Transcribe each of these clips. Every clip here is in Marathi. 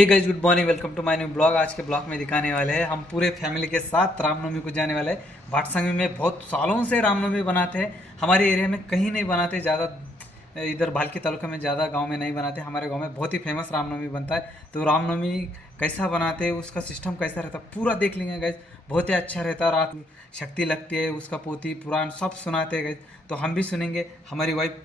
हे guys, good morning, welcome to my new blog. आज के ब्लॉग में दिखाने वाले हैं हम पूरे फैमिली के साथ रामनवमी को जाने वाले हैं। भाटसंगी में बहुत सालों से रामनवमी बनाते हैं। हमारे एरिया में कहीं नहीं बनाते, ज़्यादा इधर भालकी तालुका में ज़्यादा गांव में नहीं बनाते। हमारे गांव में बहुत ही फेमस रामनवमी बनता है। तो रामनवमी कैसा बनाते हैं, उसका सिस्टम कैसा रहता है, पूरा देख लेंगे गाइस। बहुत ही अच्छा रहता है। रात शक्ति लगती है, उसका पोथी पुराण सब सुनाते हैं गाइस। तो हम भी सुनेंगे। हमारी वाइफ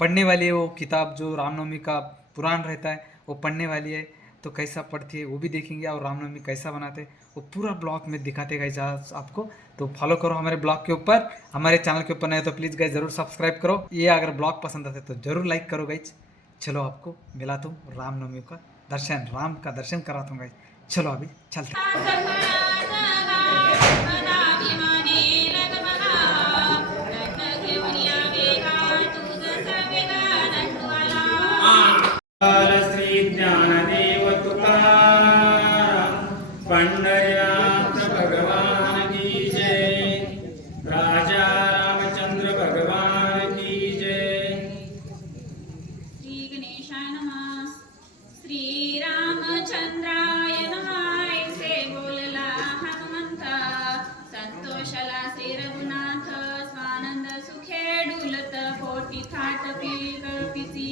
पढ़ने वाली है, वो किताब जो रामनवमी का पुराण रहता है वो पढ़ने वाली है। तो कैसा पढ़ती है वो भी देखेंगे, और रामनवमी कैसा बनाते हैं वो पूरा ब्लॉग में दिखाते गाइज आपको। तो फॉलो करो हमारे ब्लॉग के ऊपर। हमारे चैनल के ऊपर नए तो प्लीज़ गाइज ज़रूर सब्सक्राइब करो। ये अगर ब्लॉग पसंद आते तो ज़रूर लाइक करो गाइज। चलो आपको मिलाता हूँ रामनवमी का दर्शन, राम का दर्शन कराता हूँ गाइज। चलो अभी चलते हैं। श्री ज्ञानदेव तुकाराम पंढरीनाथ भगवान की जय। राजा रामचंद्र भगवान की जय। श्री गणेशाय नमः। श्री रामचंद्राय नमः। ऐसे बोलला हनुमंता, संतोषला श्री रघुनाथ। स्वानंद सुखे डुलत, पोटी थाट कल्पिची।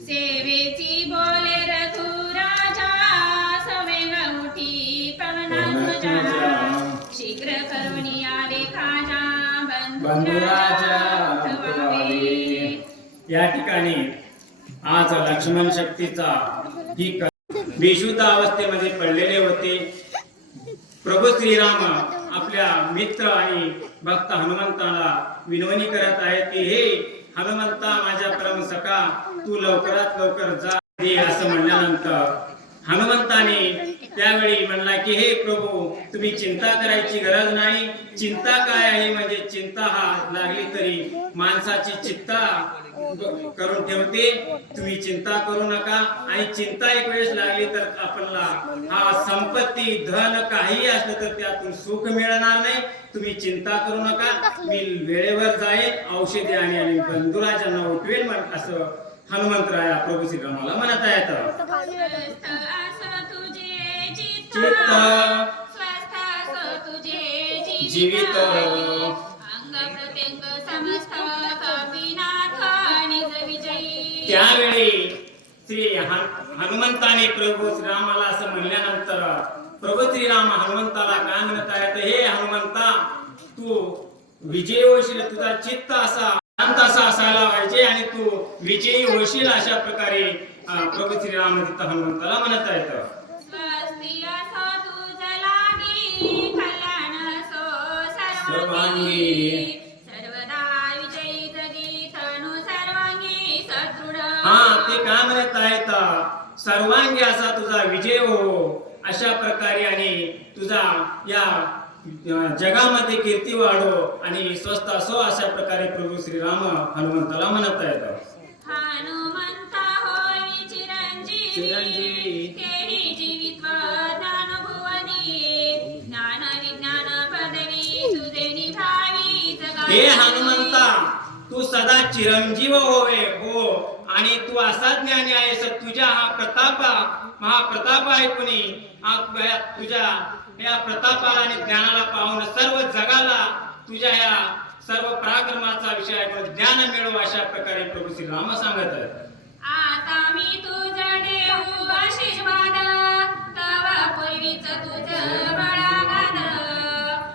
सेवेची बोले रघुराजा, सवेग उठी पवनानुजा। शीघ्र करुणी आले खाजा, बंधुराजा उठवावे। या ठिकाणी आज लक्ष्मण शक्तीचा ही बेशुद्ध अवस्थेमध्ये पडलेले होते। प्रभू श्रीराम आपल्या मित्र आणि भक्त हनुमंताला विनवणी करत आहेत की हे हनुमंता, माझ्या परम सखा, तू लवकरात लवकर जा दे। असं म्हणल्यानंतर हनुमंताने त्यावेळी म्हणला की हे प्रभू, तुम्ही चिंता करायची गरज नाही। चिंता काय आहे, म्हणजे चिंता हा लागली तरी माणसाची चित्ता करून ठेवते। तुम्ही चिंता करू नका, आणि चिंता एक वेळेस लागली तर आपल्याला हा संपत्ती धन काही असलं तर त्यातून सुख मिळणार नाही। तुम्ही चिंता करू नका, मी वेळेवर जाईन, औषधी आणि बंधुराजांना उठवेल म्हण असं हनुमंतराया प्रभू श्रीरामाला म्हणत आहेत। जीवित त्यावेळी श्री हनुमंताने प्रभू श्रीरामाला असं म्हणल्यानंतर प्रभू श्रीराम हनुमंताला काय म्हणत आहेत, हे हनुमंता, तू विजयी होशील, तुझा चित्त असा शांत असा असायला पाहिजे आणि तू विजयी होशील, अशा प्रकारे प्रभू श्रीराम तिथं हनुमंताला म्हणत आहेत। ते काय म्हणत आहेत, सर्वांगी असा तुझा विजय हो, अशा प्रकारे, आणि तुझा या जगामध्ये कीर्ती वाढो आणि स्वस्थ असो, अशा प्रकारे प्रभू श्रीराम हनुमंताला म्हणत आहेत। हनुमंता होई चिरंजीवी, केली जीवित्व ज्ञान भुवनी। ज्ञान विज्ञान पदवी तुझे निभावी जगात। हे हनुमंता, तू सदा चिरंजीव होवे हो, आणि तू असा ज्ञानी आहेस। तुझ्या हा प्रताप, महाप्रताप आहे कुणी, तुझ्या या प्रतापाला आणि ज्ञानाला पाहून सर्व जगाला तुझ्या या सर्व पराक्रमाचा विषय ज्ञान मिळो, अशा प्रकारे प्रभू श्रीराम सांगत आहेत। आता मी तुझा देऊ आशीर्वाद, तवा पूर्वीच तुझं बळागाद।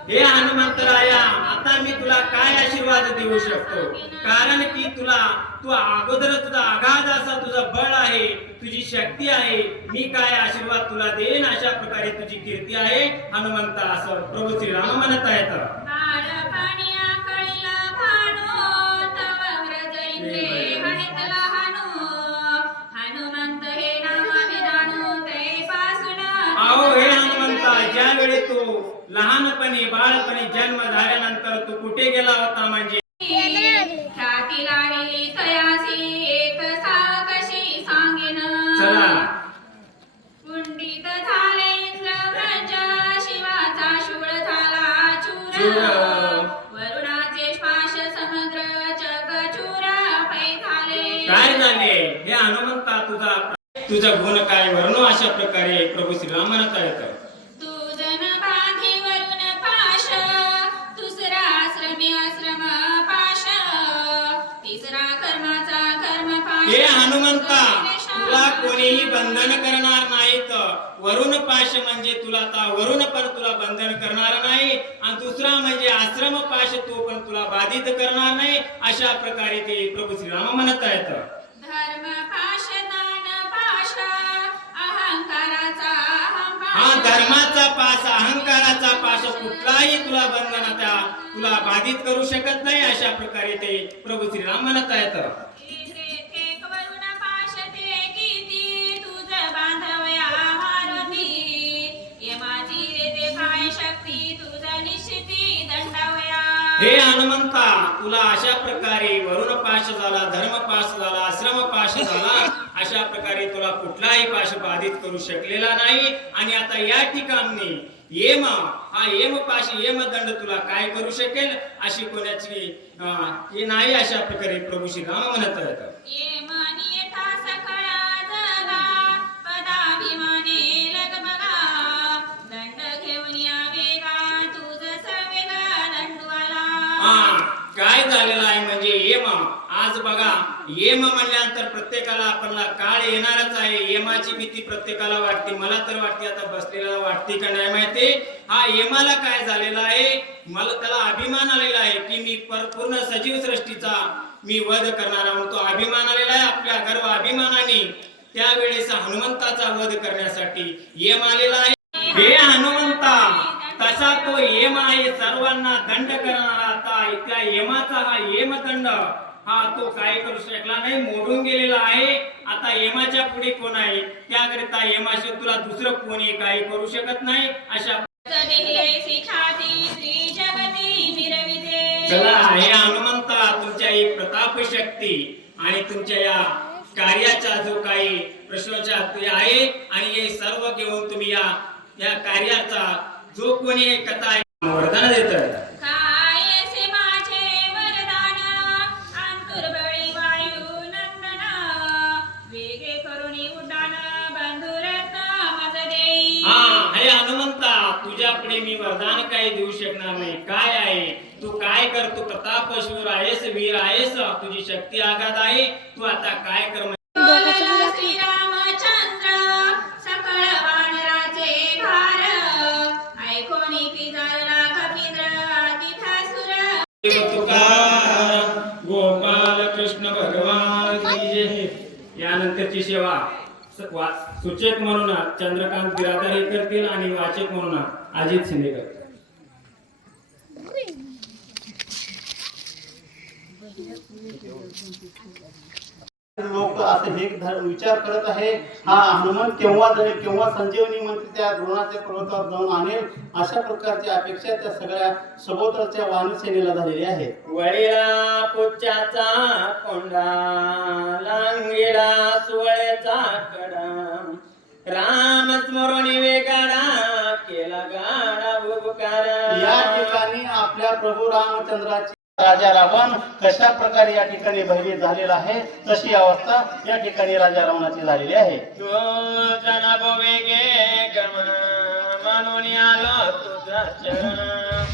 हे हनुमंतराया, आता मी तुला काय आशीर्वाद देऊ शकतो, कारण की तू अगोदर तुझा अगाध असा तुझा बळ आहे, तुझी शक्ती आहे। मी काय आशीर्वाद तुला देईन, अशा प्रकारे तुझी कीर्ती आहे हनुमंता, असं प्रभू श्रीराम म्हणत आहेत। हे हनुमंता, ज्यावेळी तू लहानपणी बाळपणी जन्म झाल्यानंतर तू कुठे गेला होता, म्हणजे चला कुंडित झाले इंद्रव्रज, शिवाचा शूळ झाला चूर। वरुणाचे श्वास समग्र जग चूर पै झाले। काय झाले, हे हनुमंता तुझा गुण काय वर्णो अशा प्रकारे प्रभू श्रीराम म्हणत आहेत. तुझन बांधे वरून पाश, दुसरा आश्रमी आश्रम पाश, तिसरा कर्माचा कर्म पाश. हे हनुमंता, तुला कोणीही बंधन करणार नाहीत. वरुण पाश म्हणजे तुला आता वरुण पण तुला बंधन करणार नाही, आणि दुसरा म्हणजे आश्रम पाश, तो पण तुला बाधित करणार नाही. अशा प्रकारे ते प्रभू श्रीराम म्हणत आहेत. धर्म पाश, दान पाश, अहंकाराचा हा धर्माचा पास, अहंकाराचा पास कुठलाही तुला बंधन आता तुला बाधित करू शकत नाही. अशा प्रकारे ते प्रभू श्रीराम म्हणत आहेत. वरुण पाश ते किती तुझ बांधवया मारुती, यमाची रे ते काय शक्ती तुझ निश्चिती दंडवया. हे हनुमंता, तुला अशा प्रकारे वरुण पाश झाला, धर्म पाश झाला, आश्रम पाश झाला. अशा प्रकारे तुला कुठलाही पाश बाधित करू शकलेला नाही. आणि आता या ठिकाणी येम, हा येम पाश, येमदंड तुला काय करू शकेल अशी कोणाची हे नाही. अशा प्रकारे प्रभू श्रीराम म्हणत आहेत. येमानी येता सकळ जगा, पदाभिमाने लगबगा, दंड घेऊन या वेगा, तुझ सर्वेगा दंडवाला. काय झालेलं आहे म्हणजे येम. आज बघा, येम म्हणल्यानंतर प्रत्येकाला आपल्याला काळ येणारच आहे. येमाची भीती प्रत्येकाला वाटते. मला तर वाटते, आता बसलेला वाटते का नाही माहिती. हा येमाला काय झालेला आहे, मला त्याला अभिमान आलेला आहे की मी पूर्ण सजीव सृष्टीचा मी वध करणार आहोत. तो अभिमान आलेला आहे. आपल्या गर्व अभिमानाने त्यावेळेस हनुमंताचा वध करण्यासाठी येम आलेला आहे. हे हनुमंता, तसा तो येम आहे, सर्वांना दंड करणारा. आता त्या येमाचा हा येमदंड हा तो काय करू शकला नाही, मोडून गेलेला आहे. आता येमाच्या पुढे कोण आहे, त्याकरिता येमाशिवाय तुला दुसरं कोणी काही करू शकत नाही. अशा चला, हे हनुमंता, तुमच्या ही प्रताप शक्ती आणि तुमच्या या कार्याचा जो काही प्रशंसा आहे, आणि हे सर्व घेऊन तुम्ही या कार्याचा जो कोणी हे कथा आहे वरदान देतात. हनुमंता, तुझ्या पुढे मी वरदान काही देऊ शकणार नाही. काय आहे, तू काय कर, तू प्रतापशूर आहेस, वीर आहेस, तुझी शक्ती आघात आहे. तू आता काय कर. श्रीरामचंद्र सकळ वानराचे भार, ऐकोनी पिजारला कपिंद्र तिथासुर. तुकाराम, गोपाल कृष्ण भगवान की जय. यानंतरची सेवा सूचक म्हणून चंद्रकांत बिरादर हे करतील आणि वाचक म्हणून अजित शिंदे करतील. लोक असं हे विचार करत आहे, हा हनुमान केव्हा जाईल, केव्हा संजीवनी मंत्री त्या द्रोणाच्या पर्वतावर जाऊन आणेल. अशा प्रकारची अपेक्षा त्या सगळ्या सभोवतालच्या वानरसेनेला झालेली आहे. वळीला पुच्च्याचा कोंडा, लांगीला सुवळेचा कडा, राम स्मरणी वेगाडा, केला गाडा भुबुकार. या ठिकाणी आपल्या प्रभू रामचंद्राची राजा रावण कशा प्रकारे या ठिकाणी भयभीत झालेला आहे, तशी अवस्था या ठिकाणी राजा रावणाची झालेली आहे. तो जना वेगे गमन, म्हणून आलो तुझा चरण,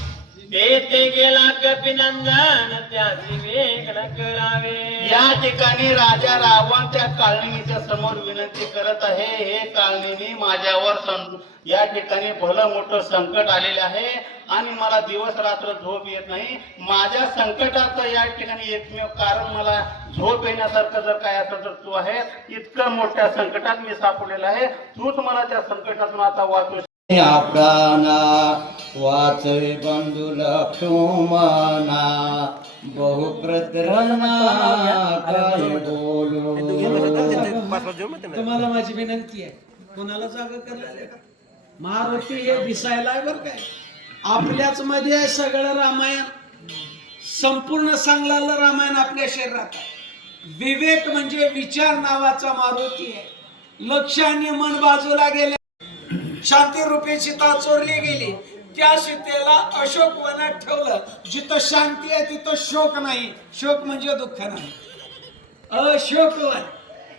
तेथे गेला कपिनंदन, त्याची वेग न करावे. या ठिकाणी राजा रावण त्या काळनिमीच्या समोर विनंती करत आहे, हे काळनिमी, माझ्यावर या ठिकाणी भलं मोठं संकट आलेले आहे आणि मला दिवस रात्र झोप येत नाही. माझ्या संकटाचं या ठिकाणी एकमेव कारण मला झोप येण्यासारखं जर काय असं तर तू आहे. इतकं मोठ्या संकटात मी सापडलेला आहे, तूच मला त्या संकटातून आता वाचू. प्राणा वाचवे बंधु लक्ष्मणा, बहुप्रद्रना काय बोलू. तुम्हाला माझी विनंती आहे, कोणाला जागा करायला. महारथी हे दिसायला आहे बरं काय, आपल्याच मध्ये आहे सगळं रामायण. संपूर्ण सांगलेलं रामायण आपल्या शरीरात आहे. विवेक म्हणजे विचार नावाचा मारुती आहे. लक्ष आणि मन बाजूला गेले, शांती रूपी सीता चोरली गेली. त्या सीतेला अशोक वनात ठेवलं. जिथं शांती आहे तिथं शोक नाही. शोक म्हणजे दुःख नाही. अशोक वन,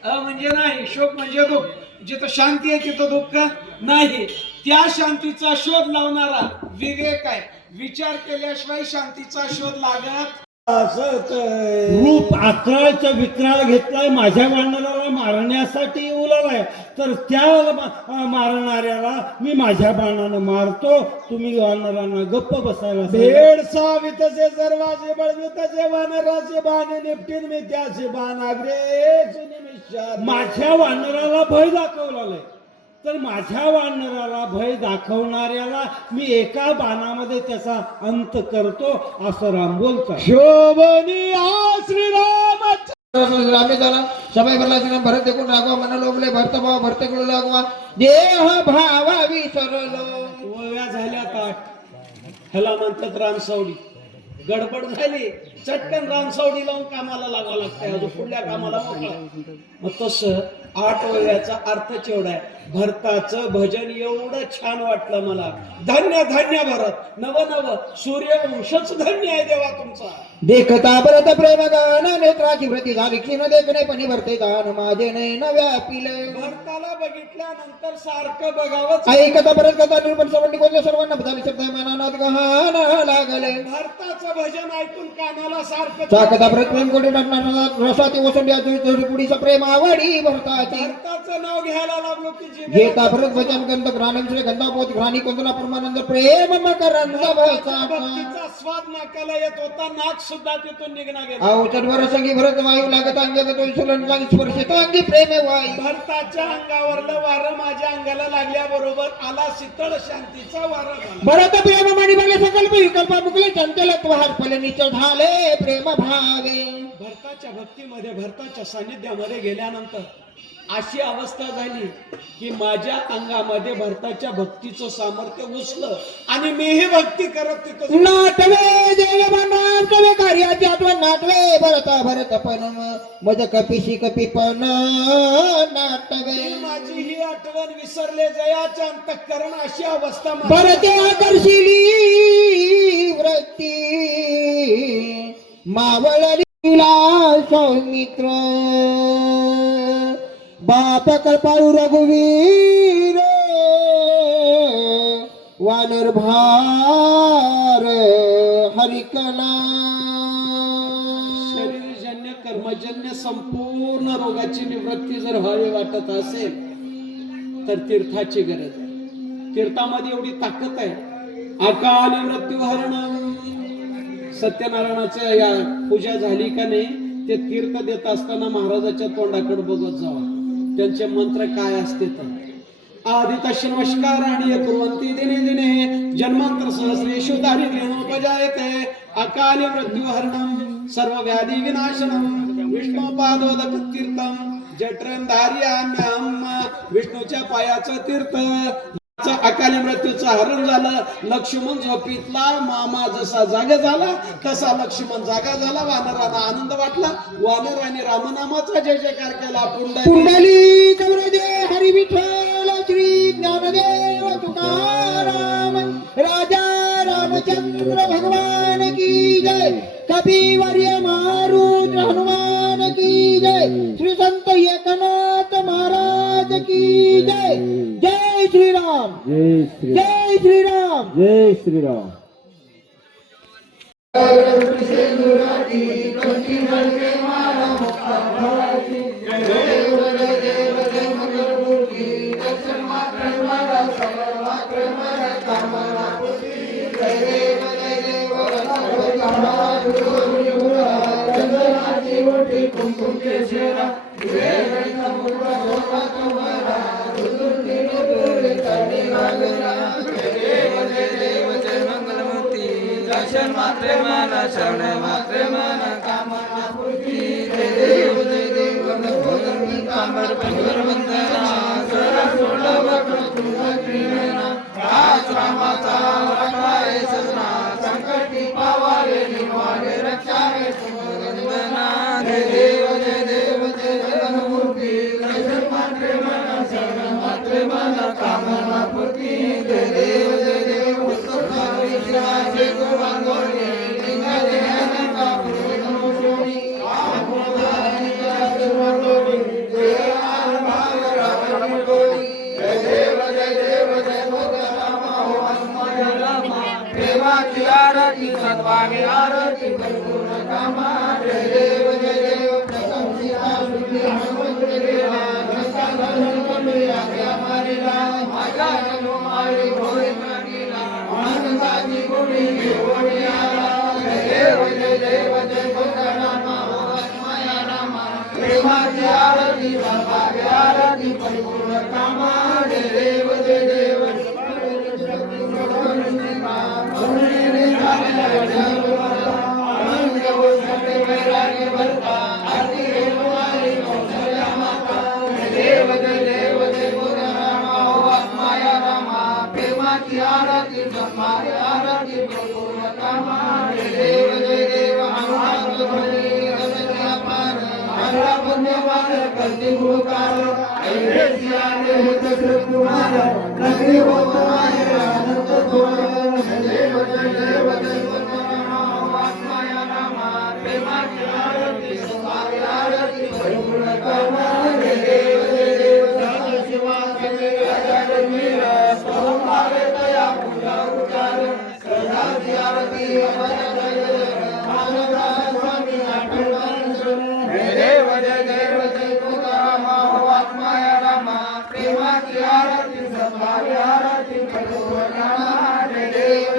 म्हणजे नाही, शोक म्हणजे दुःख. जिथं शांती आहे तिथं दुःख नाही. त्या शांतीचा शोध लावणारा विवेक आहे. विचार केल्याशिवाय शांतीचा शोध लागत रूप आत्राळचं विक्राळ घेतलाय, माझ्या वानराला मारण्यासाठी उलालाय, तर त्या मारणाऱ्याला मी माझ्या बाणानं मारतो. तुम्ही वानरांना गप्प बसायला भेड सावितचे सर्वाचे बळवितचे वानराचे बाण निपटीन मी त्याचे बाण आग्रेच निमिषात. माझ्या वानराला भय दाखवलाय, तर माझ्या वानराला भय दाखवणाऱ्याला मी एका बाणामध्ये त्याचा अंत करतो, असं राम बोलतात. शोभनी श्रीराम रामे झाला सबाई भरला श्रीराम भरत देखून रागवा मना लोबले भरत भाव भरते कुळ लागवा देह भावा विसरलो. ओव्या झाल्या ताट. ह्याला म्हणतात रामसावडी. गडबड झाली, चटकन रामसावडी लावून कामाला लागावं लागतंय, अजून पुढल्या कामाला मोकळा. मग तसं 8 ओव्याचा अर्थ केवढा आहे. भरताचं भजन एवढं छान वाटलं मला. धन्य धन्य भरत, नव नव सूर्यवंशच धन्य आहे देवा तुमचा. देखता भरत प्रेम गान नेत्राची व्रती झाली क्षीण देखणे पणी भरते गान माझे नयन व्यापिले. भरताला बघितल्यानंतर सारखं बघावंच. ऐकता भरत कथा निरूपण सवंडी कोणत्या सर्वांना बदली शब्द मनानात गहान लागले. भरताचं भजन ऐकून कानाला सारखं चाकता भरत प्रेम कोटी रसाती वसुंडी पुढीचा प्रेम आवडी भरताची. भरताचं नाव घ्यायला लागलो की घेता भरत वचन गंध ग्राण गंधा पोत घ्राणी कोंदला परमानंद प्रेम मकरंद भक्तीचा स्वाद नाकाला येत होता. नाक सुद्धा तिथून निघणार गेला. औचडवर संगी भरत वायू लागत अंगगत सुलन जागी स्पर्शित अंगी प्रेमे वायू. भरताच्या अंगावरलं वारं माझ्या अंगाला लागल्याबरोबर आला शीतळ शांतीचा वारा झाला. भरत प्रेम मणी बघले संकल्प विकल्प मुकले चंचलत्व हरपले निश्चल झाले प्रेम भावे. भरताच्या भक्तीमध्ये भरताच्या सानिध्यामध्ये गेल्यानंतर अशी अवस्था झाली की माझ्या अंगामध्ये भरताच्या भक्तीचं सामर्थ्य घुसलं आणि मीही भक्ती करत तिथं. नाटवे देव नाटवे कार्याचे आठवण नाटवे भरता भरत पण मज कपिशी कपी पण नाटवे. माझी ही आठवण विसरले जयाच्या अंतःकरण अशी अवस्था भरते आकर्षिली वृत्ती मावळलीला सौमित्र बाप कृपाळू रघुवीर वानर भार हरिकला. शरीरजन्य कर्मजन्य संपूर्ण रोगाची निवृत्ती जर व्हावी वाटत असेल तर तीर्थाची गरज आहे. तीर्थामध्ये एवढी ताकद आहे. अकाली मृत्यूहरण. सत्यनारायणाच्या या पूजा झाली का नाही ते तीर्थ देत असताना महाराजाच्या तोंडाकडे बघत जावा. त्यांचे मंत्र काय असते तर आदित्य नमस्कार आणि कुर्वंती दिने दिने जन्मांतर सहस्रेषु दारिद्र्योपजायते अकाली मृत्यूहरणम सर्व व्याधी विनाशनम विष्णुपादोदक तीर्थम जठरम धार्याम्यहम. विष्णूच्या पायाचं तीर्थ. अकाली मृत्यूचं हरण झालं. लक्ष्मण झोपीतला मामा जसा जागा झाला तसा लक्ष्मण जागा झाला. वानरांना आनंद वाटला. वानरांनी रामनामाचा जय जयकार केला. पुंडली कवरदे हरी विठ्ठल श्री ज्ञानदेव तुकाराम राजा रामचंद्र भगवान की जय. कपिवर्य मारुत हनुमान की जय. श्री संत एकनाथ महाराज की जय. जय श्रीराम. जय श्री जय श्रीराम. जय श्रीराम. दर्शन मात्रे मला शरण मात्रे मला कामना पूर्ती. जय देव जय देव कांबर पंढर वंदना जरा सोडव तुझा प्रेरणा. आज रामाचा रक्षाय सजना संकटी पावारे निवारे रक्षाय वंदना. जय देव जय देव जय जगन्मूर्ती दर्शन मात्रे मला शरण मात्रे मला कामना पूर्ती. जय देव जय देव विश्वाचे गोवांगोळी लिंगाचे अनंता पुरुषोनी आपुधानी सर्वतोडी. जय आरती सद्भावे आरती परिपूर्ण कामा जय देव प्रथम सीता सुखी हनुमंत देवा घंटा घन कमी आज्ञा मारिला माझ्या जन्म मारी भोरे मारिला आनंदाची गुणी घेऊन आला जय देव जय नामा माया नामा प्रेमाची आरती सद्भावे आरती परिपूर्ण कामा जय देव आरती सद्भावे आरती परिपूर्ण कामा जय देव हनुमान ध्वनी रजनी अपार आला पुण्यवान करते गुरुकार ऐरे सियाने हित श्रीकुमार नगरी हो तुम्हारे आनंद धोरण जय देव आत्माया नामा प्रेमाची आरती सद्भावे आरती परिपूर्ण कामा जय देव शिवा सगळे राजा मीर स्वभावे तया पूजा उचार सदाची आरती स्वामी आठवण जय देव जय तुकारामा हो आत्माया रामा प्रेमाची आरती सद्भावे आरती परिपूर्ण कामा जय देव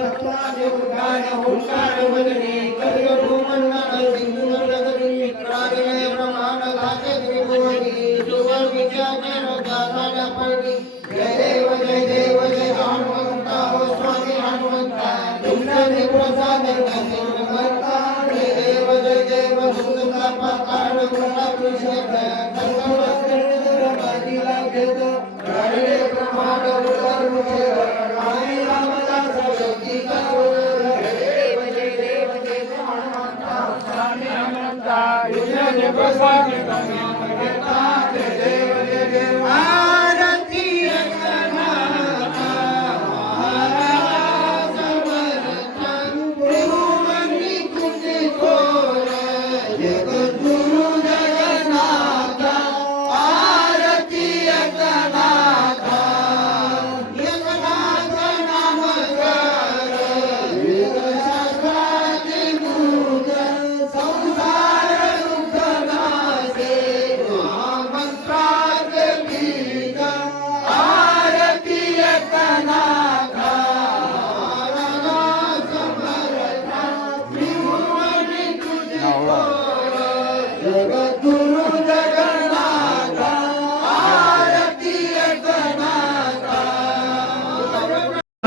सत्याचे उद्गान हुंकार वदनी कलियुग मंडळ सिंधू नगरी प्राणे ब्रह्मांड घाते त्रिभुवनी सुवर विचार गाना पडली जय देव जय हनुमंता हो स्वामी हनुमंता तुमचे प्रसाद करता जय देव सुंदर पाताळ गुणा कृष्ण बाजीला घेत राहिले ब्रह्मांड उदर मुखे आणि रामदास शक्ती करो जय देव जय हनुमंता स्वामी हनुमंता तुमचे प्रसाद करता जय देव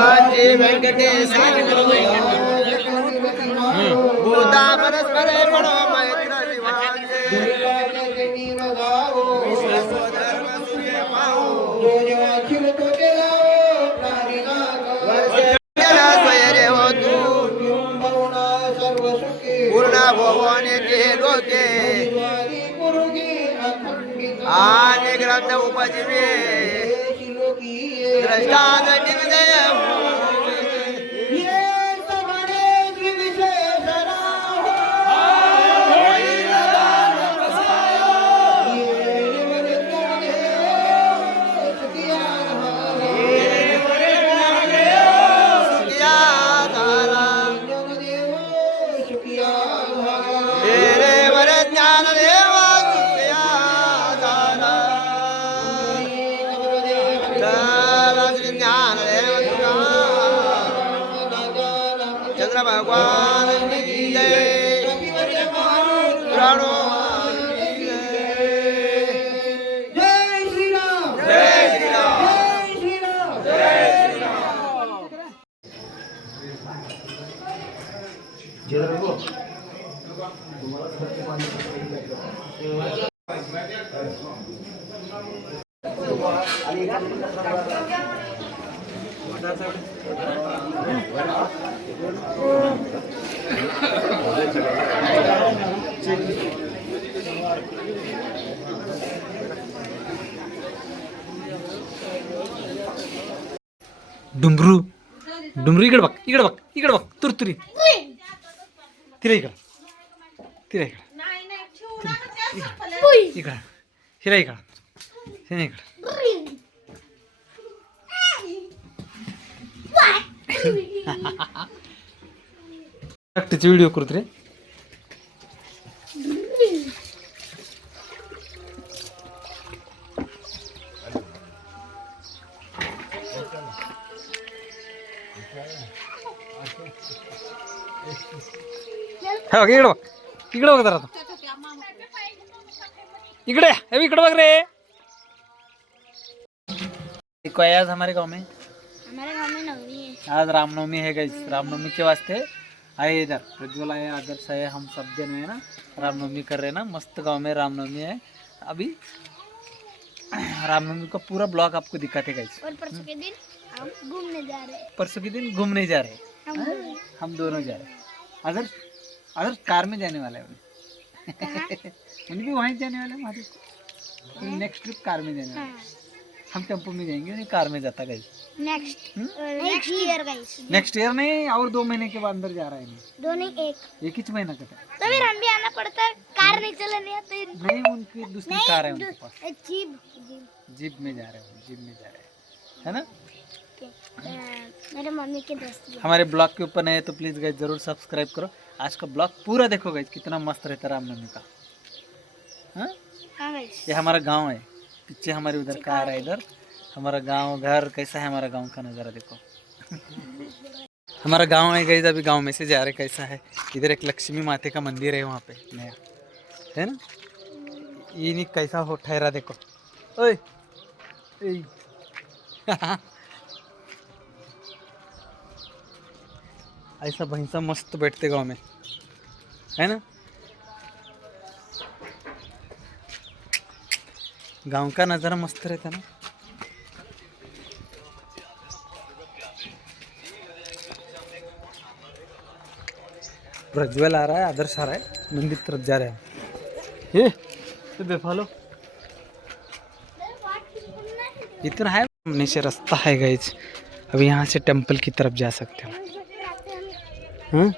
आरती वेंकटेश भूता परस्परे परो मैत्र पूर्ण भवाने के लोके आणि ग्रंथ उपजीवे द्रष्टागती चंद्र भगवान की जय पुराणों की जय जय श्री राम जय श्री राम जय श्री राम जय श्री राम डुमरू डुमरू इकडे बघ इकडे बघ इकडे बघ तुरतुरी तिला इकडं तिला इकडं इकडं हिला इकडं हिला इकडं एकटीची व्हिडिओ करत रे. हा, इकडे बघ, इकडे बघ जरा तू. इकडे इकडे बघ रे. देखो आज हमारे गांव में, हमारे गांव में नवमी है। आज रामनवमी है गाइस. रामनवमी के वास्ते आए इधर. प्रज्वल आए, आदर्श आए, हम सब जन है ना रामनवमी कर रहे हैं ना. मस्त गांव में रामनवमी है. अभी रामनवमी का पूरा ब्लॉग आपको दिखाते गाइस. और परसों के दिन हम घूमने जा रहे हैं। परसों के दिन घूमने जा रहे हैं. हम हम दोनों जा रहे हैं. आदर्श आदर्श कार में जाने वाला है उन्हें भी वहीं जाने वाले हैं हमारे. नेक्स्ट ट्रिप कार में जाने वाले हैं. हम टेम्पो में जाएंगे, उन्हें कार में जाता guys. Next year guys. Next year नहीं, और 2 महीने के बाद अंदर जा रहा है. दोनों एक। एक ही महीना का था. तो फिर हम भी आना पड़ता है, कार नहीं चलाने आते। नहीं, उनकी दूसरी कार है उनके पास. जीप। जीप में जा रहे हैं, जीप में जा रहे हैं, है ना. मेरे मम्मी के दोस्त भी। हमारे ब्लॉग के ऊपर नए तो प्लीज गाइस जरूर सब्सक्राइब करो. आज का ब्लॉग पूरा देखो गाइस, कितना मस्त रहता है रामनवमी का. हाँ, हाँ गाइस। ये हमारा गांव है. पीछे हमारे उधर कार है. इधर हमारा गांव घर कैसा है. हमारा गांव का नज़ारा देखो. हमारा गांव है गाइस. अभी गांव में से जा रहे. कैसा है. इधर एक लक्ष्मी माते का मंदिर है वहाँ पे नया, है ना. ये नहीं कैसा हो ठहरा देखो. ओए ऐसा भैंसा मस्त बैठते गांव में, है ना. गांव का नज़ारा मस्त रहता ना. प्रज्वल आ रहा है, आदर्श आ रहा है, मंदिर तरफ जा रहे हैं. ये बेफालो इतना है. सामने से रास्ता है गाइस. अब यहाँ से टेंपल की तरफ जा सकते हो. हाँ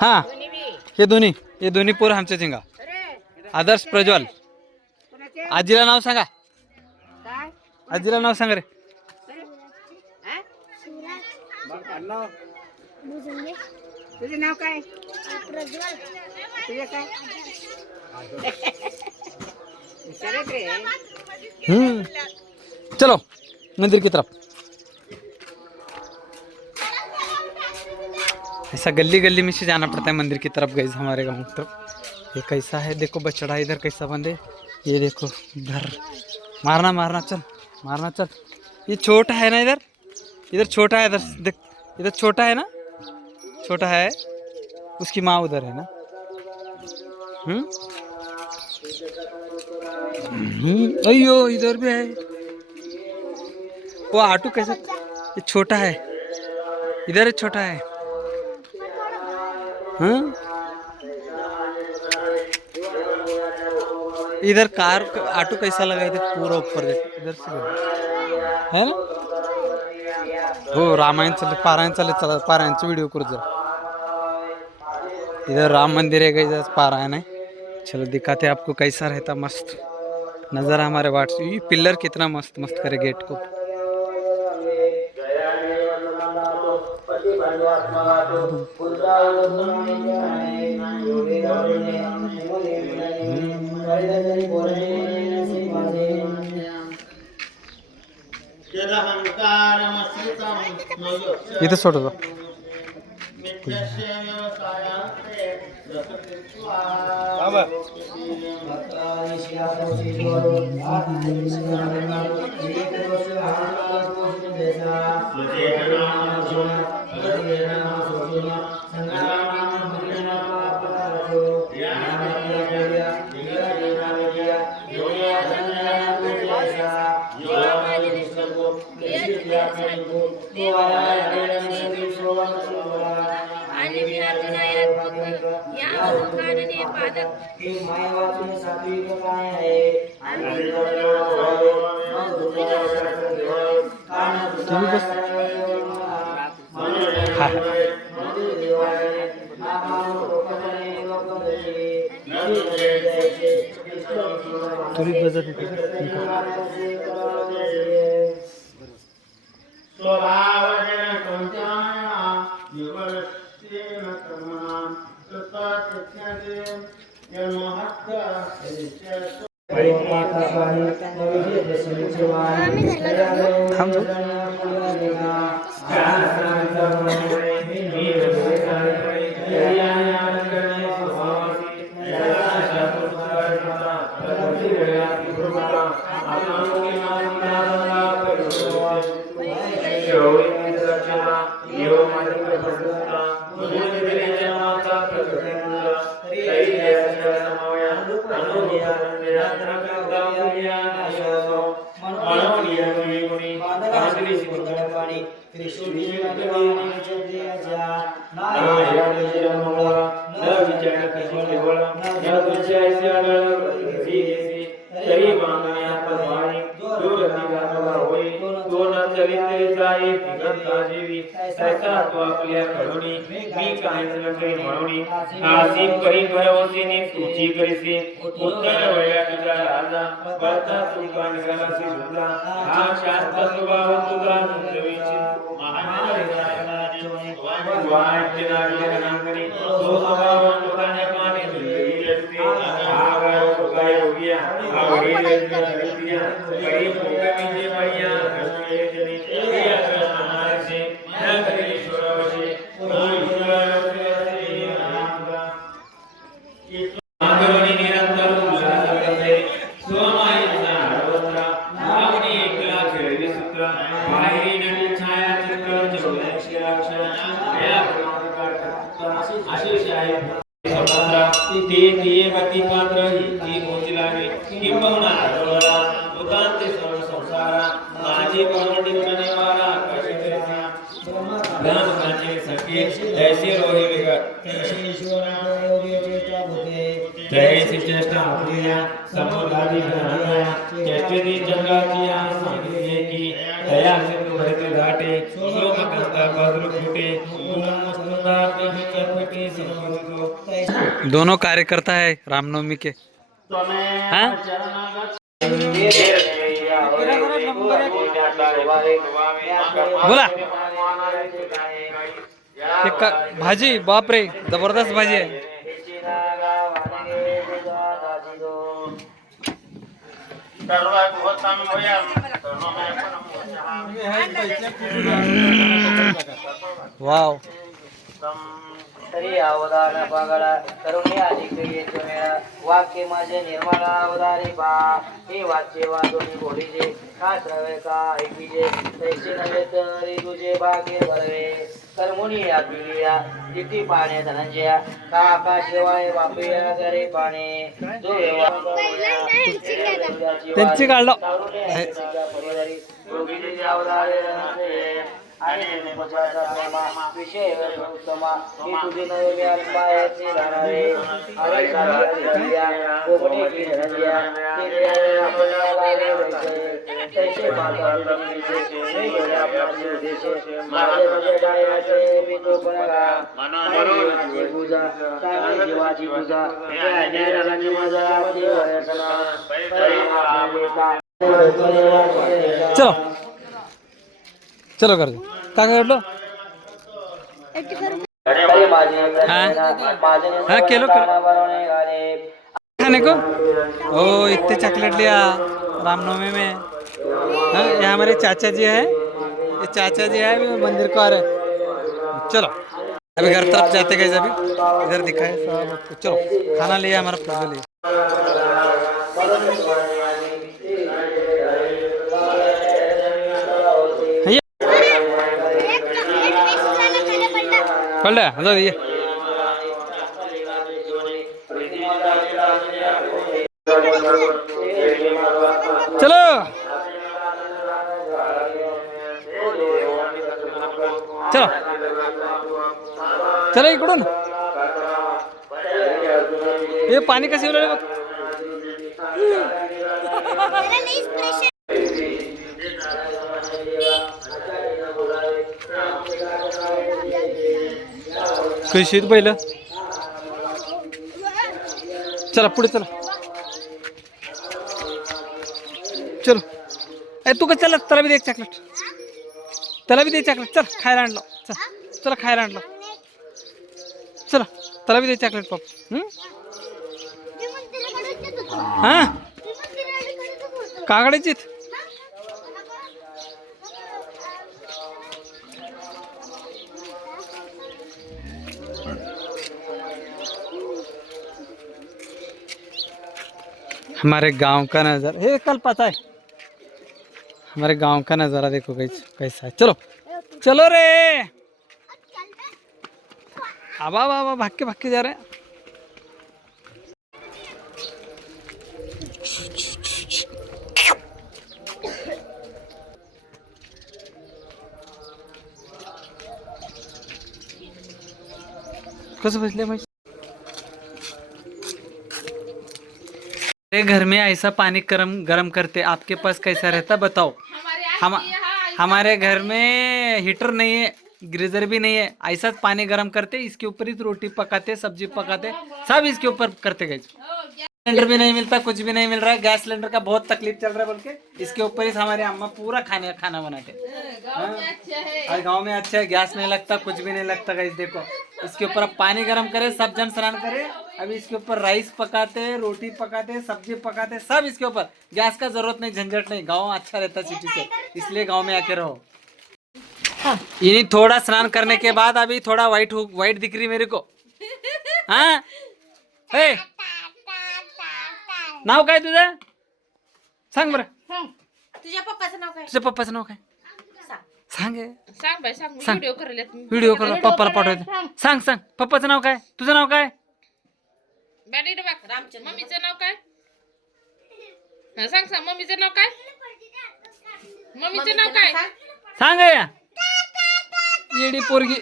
हाँ, ये दोन्ही पोरं आमच्या जिंगा. आदर्श प्रज्वल. आजीला नाव सांगा. आजीला नाव सांगा रे. तुझे नाव काय? प्रज्वल. तुझे काय? चलो मंदिर की तरफ. ऐसा गली गली में से जाना पड़ता है मंदिर की तरफ गई हमारे गाँव तो. ये कैसा है देखो बछड़ा इधर कैसा बंदे. ये देखो इधर. मारना मारना चल, मारना चल. ये छोटा है ना इधर. इधर छोटा है. इधर देख, इधर छोटा है ना. छोटा है. उसकी माँ उधर है ना. अयो इधर भी है. वो आटू कैसा. ये छोटा है. इधर छोटा है. हाँ, इधर कार ऑटो कैसा लगा. इधर पूरा ऊपर देख, इधर से है ना. हो रामायण चले, पारायण चले. चला पारायणचा व्हिडिओ करू जरा. इधर राम मंदिर है गई. पारायण है. चलो दिखाते आपको कैसा रहता मस्त नज़ारा हमारे वाट से. ये पिलर कितना मस्त मस्त करे गेट को. इथं सोड दो. आणि मी अर्जुनायक या अवकाराने पादक तुम्ही बस. हा तुम्ही बसत इथे. स्वभावजन थांब जाऊ. दोनों कार्यकर्ता है रामनवमी के. हाँ? बोला. भाजी बाप रे जबरदस्त भाजी आहे. वाव. तरी अवधान पागळा करुणे अधिक येतो वाक्य माझे निर्मळ अवधारी बा हे वाच्य वाचून बोलीजे का श्रवे का ऐकीजे तैसे नव्हे तरी तुझे भाग्य बळवे कर्मुनी आदिया किती पाणे धनंजया का आकाशवाय वापिया करे पाणे जो त्यांची काढलं. विषय उत्तमा ही तुझी नवी अल्पायची राहणारे अरे कोकणी की धनंजया तैसे जीवाची पूजा चलो चलो कर दो. काय काढलो. हाँ केलो खाने को. ओ इतने चॉकलेट लिया रामनवमी में. हाँ ये हमारे चाचा जी है. ये चाचा जी है मंदिर को आ रहे. चलो अभी घर तरफ जाते गए. अभी इधर दिखाए सब. चलो खाना लिया हमारा प्रभु लिया. पडला जाऊ ये. चलो चलो चलो इकडून. हे पाणी कसे उरले बघ. कशी पहिलं. चला पुढे चला. चलो ए तू का चला. त्याला बी दे चॉकलेट. त्याला बी दे चॉकलेट. चल खायला आणलं. चला खायला आणलं. चला त्याला बी दे चॉकलेट पॉप. हा काकड्याचीत हमारे गांव का नज़ारा, हे कल पता है हमारे गांव का नज़ारा देखो कैसा है. चलो चलो रे. आबा बाबा भाग के जा रहे हैं. कसं बसले भाई. घर में ऐसा पानी गरम करते, आपके पास कैसा रहता बताओ. हमारे घर में हीटर नहीं है, गीजर भी नहीं है, ऐसा पानी गरम करते, इसके ऊपर ही रोटी पकाते, सब्जी पकाते, सब इसके ऊपर करते गए. सिलेंडर भी नहीं मिलता, कुछ भी नहीं मिल रहा है. गैस सिलेंडर का बहुत तकलीफ चल रहा है, बल्कि इसके ऊपर ही हमारे अम्मा पूरा खाना बनाते. और गाँव में अच्छा है, गैस नहीं लगता, कुछ भी नहीं लगता. गाइस देखो इसके ऊपर अब पानी गरम करे, सब जन स्नान करे. अभी इसके ऊपर राइस पकाते, रोटी पकाते, सब्जी पकाते, सब इसके ऊपर. गैस का जरूरत नहीं, झंझट नहीं. गाँव अच्छा रहता सिटी से, इसलिए गाँव में आके रहो. इन्हीं थोड़ा स्नान करने के बाद अभी थोड़ा व्हाइट दिख रही मेरे को. हाँ हे नाव काय तुझं सांग बरं. तुझ्या पप्पाचं नाव काय? तुझ्या पप्पाचं नाव काय सांग. सांग बाई सांग. सांग. व्हिडिओ करायला व्हिडिओ कर पप्पाला पाठवायचं. सांग पप्पाचं नाव काय, तुझं नाव काय. बॅडी बघ रामचंद्र. मम्मीचं नाव काय? सांग मम्मीचं नाव काय? मम्मीचं नाव काय? सांग या येडी पोरगी.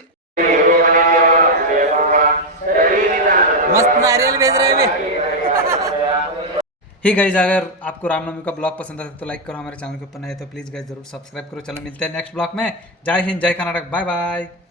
मस्त नारियल भेज रहे हैं. ही गाइज अगर आपको रामनवमी का ब्लॉग पसंद आता है तो लाइक करो, हमारे चैनल के ऊपर नए तो प्लीज़ गाइज जरूर सब्सक्राइब करो. चलो मिलते हैं नेक्स्ट ब्लॉग में. जय हिंद, जय कर्नाटक, बाय बाय.